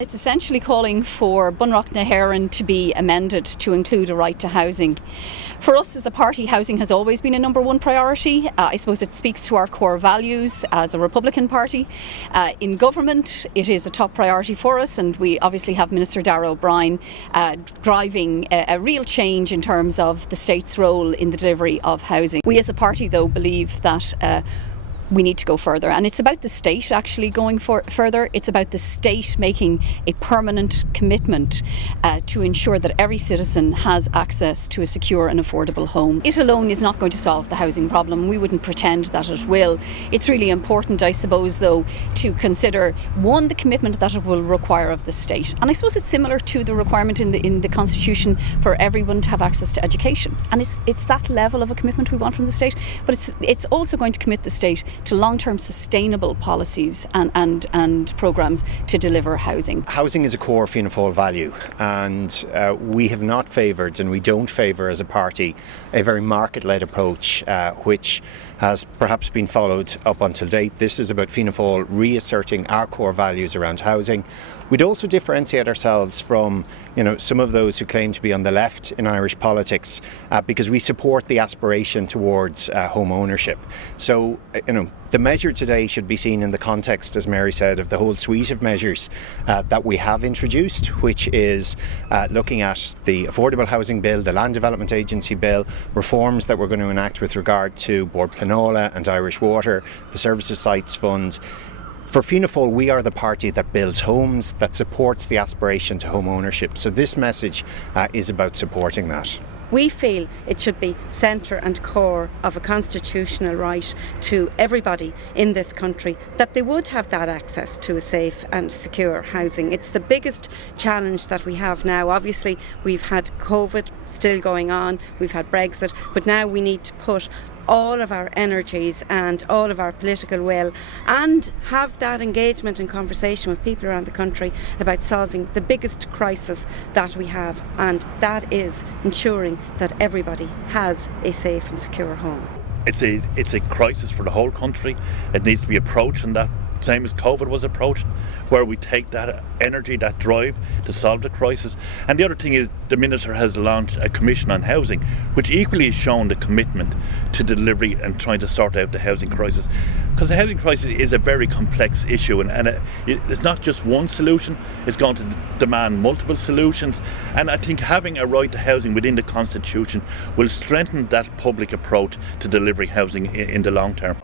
It's essentially calling for Bunreacht na hÉireann to be amended to include a right to housing. For us as a party, housing has always been a number one priority. I suppose it speaks to our core values as a Republican Party. In government, it is a top priority for us, and we obviously have Minister Darragh O'Brien driving a real change in terms of the state's role in the delivery of housing. We as a party, though, believe that we need to go further, and it's about the state actually going further. It's about the state making a permanent commitment to ensure that every citizen has access to a secure and affordable home. It alone is not going to solve the housing problem. We wouldn't pretend that it will. It's really important, I suppose, though, to consider, one, the commitment that it will require of the state, and I suppose it's similar to the requirement in the Constitution for everyone to have access to education, and it's that level of a commitment we want from the state, but it's also going to commit the state to long-term sustainable policies and programmes to deliver housing. Housing is a core Fianna Fáil value, and we have not favoured, and we don't favour as a party, a very market-led approach which has perhaps been followed up until date. This is about Fianna Fáil reasserting our core values around housing. We'd also differentiate ourselves from, some of those who claim to be on the left in Irish politics because we support the aspiration towards home ownership. So, the measure today should be seen in the context, as Mary said, of the whole suite of measures that we have introduced, which is looking at the Affordable Housing Bill, the Land Development Agency Bill, reforms that we're going to enact with regard to Bord Pleanála and Irish Water, the Services Sites Fund. For Fianna Fáil, we are the party that builds homes, that supports the aspiration to home ownership. So this message is about supporting that. We feel it should be centre and core of a constitutional right to everybody in this country, that they would have that access to a safe and secure housing. It's the biggest challenge that we have now. Obviously, we've had COVID still going on, we've had Brexit, but now we need to put all of our energies and all of our political will and have that engagement and conversation with people around the country about solving the biggest crisis that we have, and that is ensuring that everybody has a safe and secure home. It's a crisis for the whole country. It needs to be approached in that same as COVID was approached, where we take that energy, that drive to solve the crisis. And the other thing is the Minister has launched a commission on housing, which equally has shown the commitment to delivery and trying to sort out the housing crisis. Because the housing crisis is a very complex issue, and it's not just one solution, it's going to demand multiple solutions. And I think having a right to housing within the Constitution will strengthen that public approach to delivering housing in the long term.